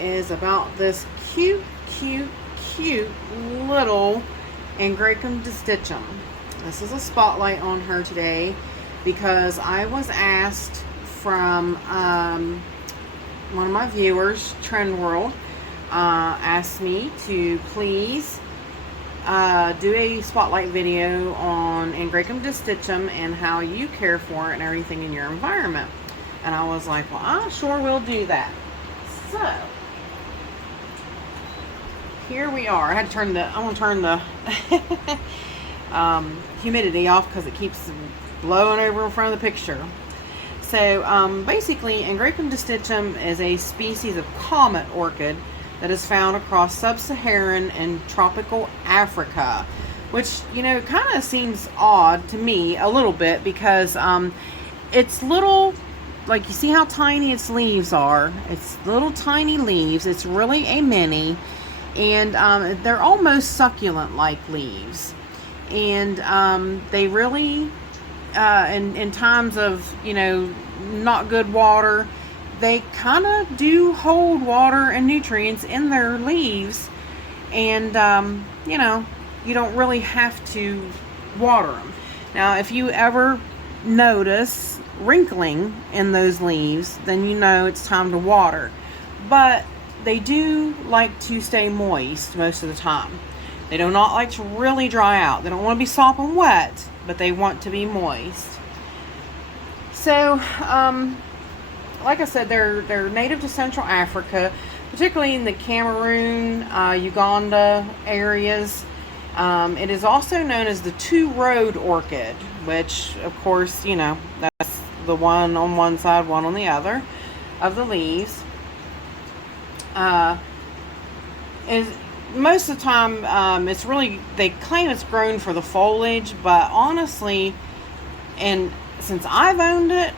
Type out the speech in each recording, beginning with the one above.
is about this cute little Angraecum distichum. This is a spotlight on her today because I was asked from one of my viewers, Trend World, asked me to please do a spotlight video on Angraecum distichum and how you care for it and everything in your environment. And I was like, well, I sure will do that. So here we are. I want to turn the humidity off because it keeps blowing over in front of the picture. So basically, Angraecum distichum is a species of comet orchid that is found across sub-Saharan and tropical Africa, which, you know, kind of seems odd to me a little bit because it's little, like, you see how tiny its leaves are. It's little tiny leaves. It's really a mini, and they're almost succulent-like leaves. And they really, in times of, you know, not good water, they kind of do hold water and nutrients in their leaves, and you know, you don't really have to water them. Now, if you ever notice wrinkling in those leaves, then you know it's time to water. But they do like to stay moist most of the time. They do not like to really dry out. They don't want to be sopping wet, but they want to be moist. So like I said, they're native to Central Africa, particularly in the Cameroon, Uganda areas. It is also known as the two-road orchid, which, of course, you know, that's the one on one side, one on the other of the leaves. Is most of the time, it's really, they claim it's grown for the foliage, but honestly, and since I've owned it,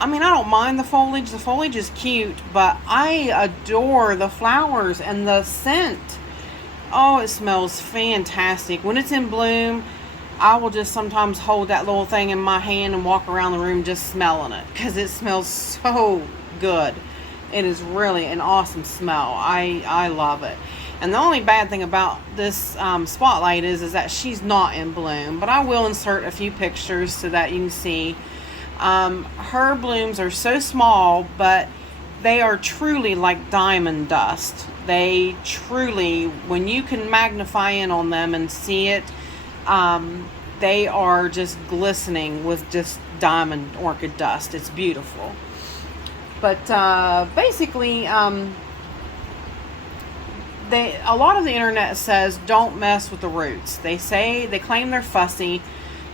I mean, I don't mind the foliage. The foliage is cute, but I adore the flowers and the scent. Oh, it smells fantastic. When it's in bloom, I will just sometimes hold that little thing in my hand and walk around the room just smelling it because it smells so good. It is really an awesome smell. I love it. And the only bad thing about this spotlight is that she's not in bloom, but I will insert a few pictures so that you can see. Her blooms are so small, but they are truly like diamond dust. They truly, when you can magnify in on them and see it, they are just glistening with just diamond orchid dust. It's beautiful. But basically, a lot of the internet says don't mess with the roots. They claim they're fussy.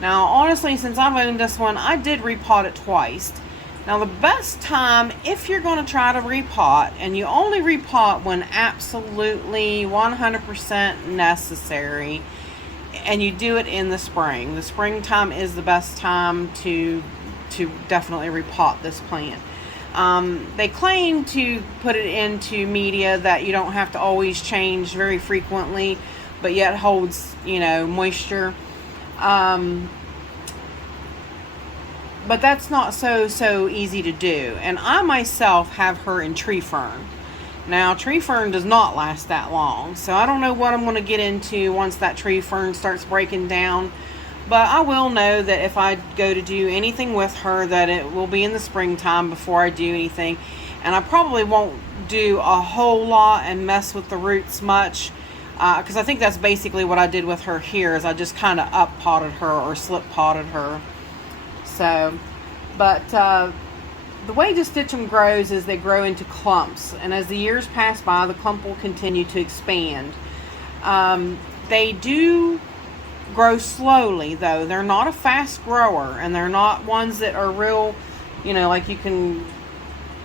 Now, honestly, since I've owned this one, I did repot it twice. Now, the best time, if you're going to try to repot, and you only repot when absolutely 100% necessary, and you do it in the spring. The springtime is the best time to definitely repot this plant. They claim to put it into media that you don't have to always change very frequently, but yet holds, you know, moisture. But that's not so easy to do. And I myself have her in tree fern. Now, tree fern does not last that long, so I don't know what I'm going to get into once that tree fern starts breaking down. But I will know that if I go to do anything with her, that it will be in the springtime before I do anything. And I probably won't do a whole lot and mess with the roots much, because I think that's basically what I did with her here, is I just kind of up potted her or slip potted her. So, but the way distichum grows is they grow into clumps, and as the years pass by, the clump will continue to expand. They do grow slowly, though. They're not a fast grower, and they're not ones that are real, you know, like you can,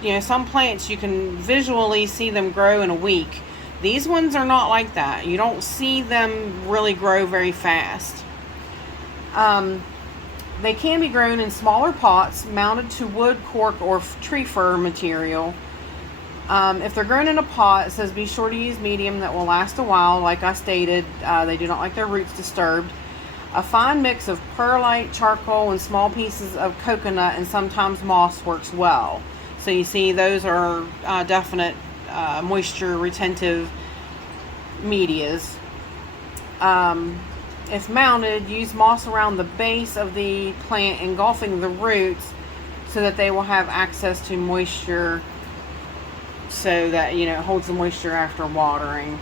you know, some plants you can visually see them grow in a week. These ones are not like that. You don't see them really grow very fast. They can be grown in smaller pots mounted to wood, cork, or tree fir material. If they're grown in a pot, it says be sure to use medium that will last a while. Like I stated, they do not like their roots disturbed. A fine mix of perlite, charcoal, and small pieces of coconut and sometimes moss works well. So you see, those are definite moisture retentive medias. If mounted, use moss around the base of the plant, engulfing the roots so that they will have access to moisture, so that, you know, it holds the moisture after watering.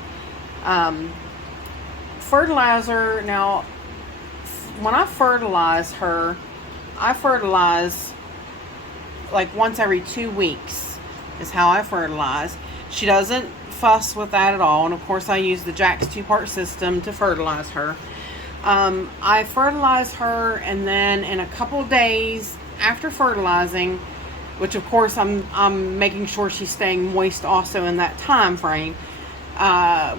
Fertilizer, now when I fertilize her, I fertilize like once every 2 weeks is how I fertilize. She doesn't fuss with that at all, and of course I use the Jack's 2-part system to fertilize her. I fertilize her, and then in a couple days after fertilizing, which of course I'm making sure she's staying moist also in that time frame,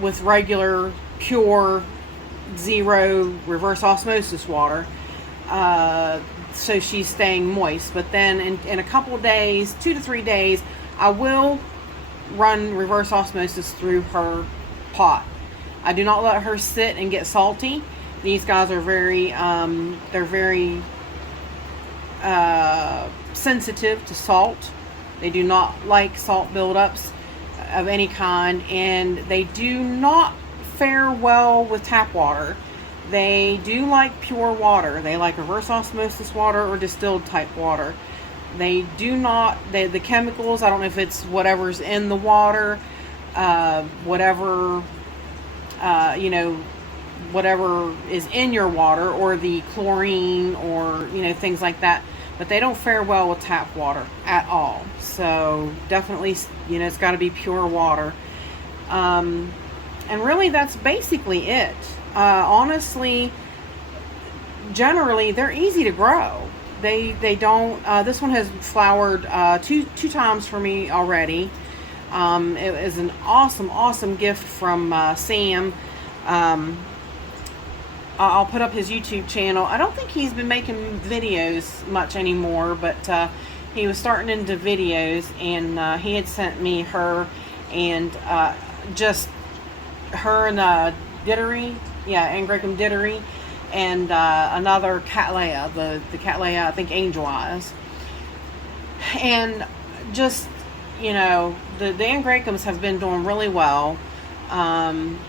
with regular pure 0 reverse osmosis water, so she's staying moist. But then in a couple days, 2 to 3 days, I will run reverse osmosis through her pot. I do not let her sit and get salty. These guys are very they're very sensitive to salt. They do not like salt buildups of any kind, and they do not fare well with tap water. They do like pure water. They like reverse osmosis water or distilled type water. They do not, the chemicals, I don't know if it's whatever's in the water, whatever, you know, whatever is in your water, or the chlorine, or, you know, things like that. But they don't fare well with tap water at all. So definitely, you know, it's got to be pure water. And really, that's basically it. Honestly, generally, they're easy to grow. They don't, this one has flowered two times for me already. It is an awesome gift from Sam. I'll put up his YouTube channel. I don't think he's been making videos much anymore, but he was starting into videos, and he had sent me her, and just her and Dittery, Angraecum Dittery, and another Cattleya, the Cattleya, I think Angel Eyes. And just, you know, the Angraecums have been doing really well. I'm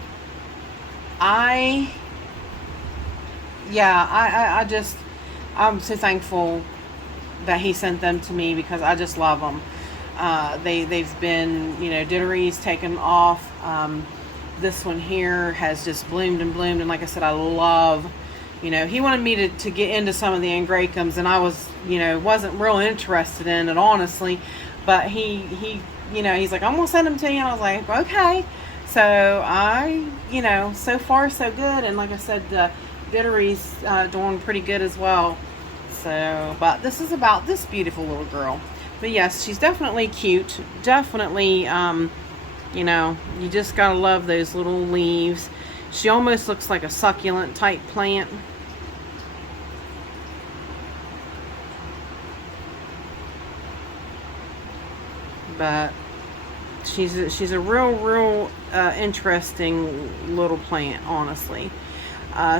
so thankful that he sent them to me, because I just love them. They've been, you know, Dittery's taken off. This one here has just bloomed and bloomed, and like I said, I love, you know, he wanted me to get into some of the Angraecums, and I was, you know, wasn't real interested in it, honestly, but he you know, he's like, I'm gonna send them to you, and I was like, okay. So you know, so far so good, and like I said, Dittery's doing pretty good as well. So, but this is about this beautiful little girl. But yes, she's definitely cute. Definitely, you know, you just gotta love those little leaves. She almost looks like a succulent type plant. But she's a real interesting little plant, honestly.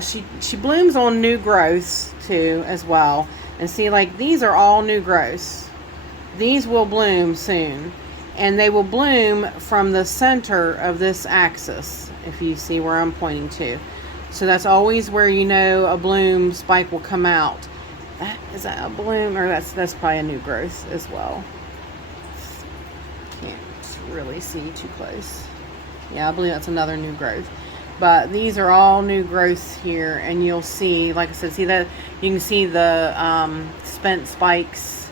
She blooms on new growths too as well. And see, like, these are all new growths. These will bloom soon, and they will bloom from the center of this axis, if you see where I'm pointing to. So that's always where, you know, a bloom spike will come out. Is that a bloom, or that's probably a new growth as well? Can't really see too close. Yeah, I believe that's another new growth. But these are all new growths here, and you'll see, like I said, see that you can see the spent spikes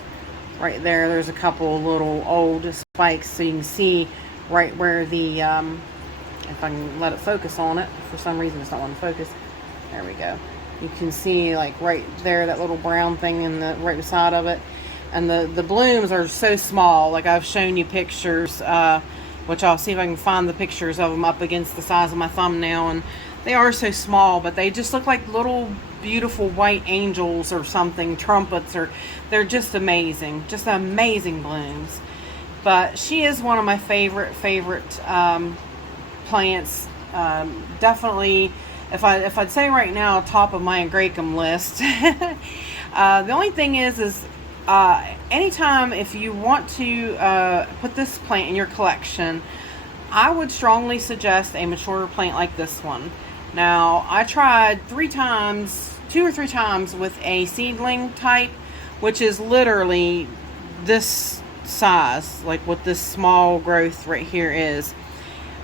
right there. There's a couple little old spikes, so you can see right where the if I can let it focus on it. For some reason it's not wanting to focus. There we go. You can see, like, right there, that little brown thing in the right beside of it. And the blooms are so small. Like, I've shown you pictures, which I'll see if I can find the pictures of them up against the size of my thumbnail, and they are so small, but they just look like little beautiful white angels or something, trumpets, or they're just amazing blooms. But she is one of my favorite plants. Definitely, if I'd say right now, top of my Angraecum list. The only thing is anytime if you want to put this plant in your collection, I would strongly suggest a mature plant like this one. Now, I tried 2 or 3 times with a seedling type, which is literally this size, like what this small growth right here is.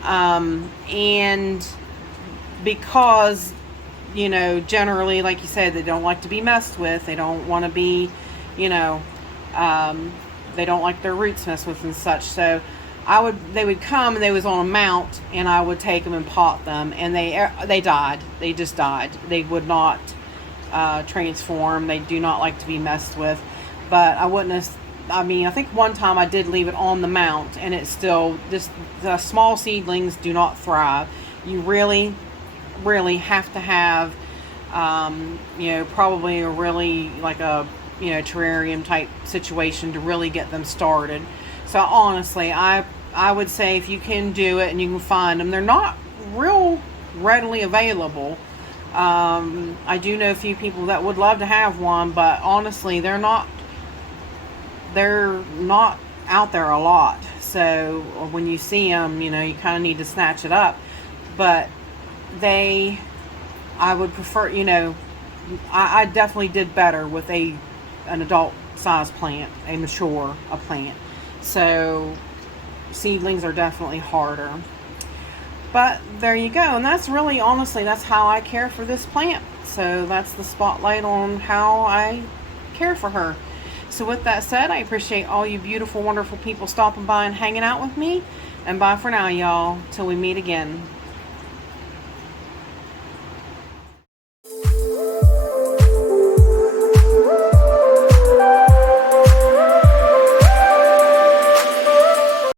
And because, you know, generally, like you said, they don't like to be messed with. They don't want to be, you know, they don't like their roots messed with and such. So they would come and they was on a mount, and I would take them and pot them, and they died. They just died. They would not transform. They do not like to be messed with. But I wouldn't have. I mean, I think one time I did leave it on the mount, and it's still just the small seedlings do not thrive. You really, really have to have, you know, probably a really like a, you know, terrarium type situation to really get them started. So honestly, I would say if you can do it and you can find them, they're not real readily available. I do know a few people that would love to have one, but honestly, they're not out there a lot. So when you see them, you know, you kind of need to snatch it up. But I would prefer, you know, I definitely did better with an adult size plant, a plant. So seedlings are definitely harder. But there you go. And that's really, honestly, that's how I care for this plant. So that's the spotlight on how I care for her. So with that said, I appreciate all you beautiful, wonderful people stopping by and hanging out with me. And bye for now, y'all. Till we meet again.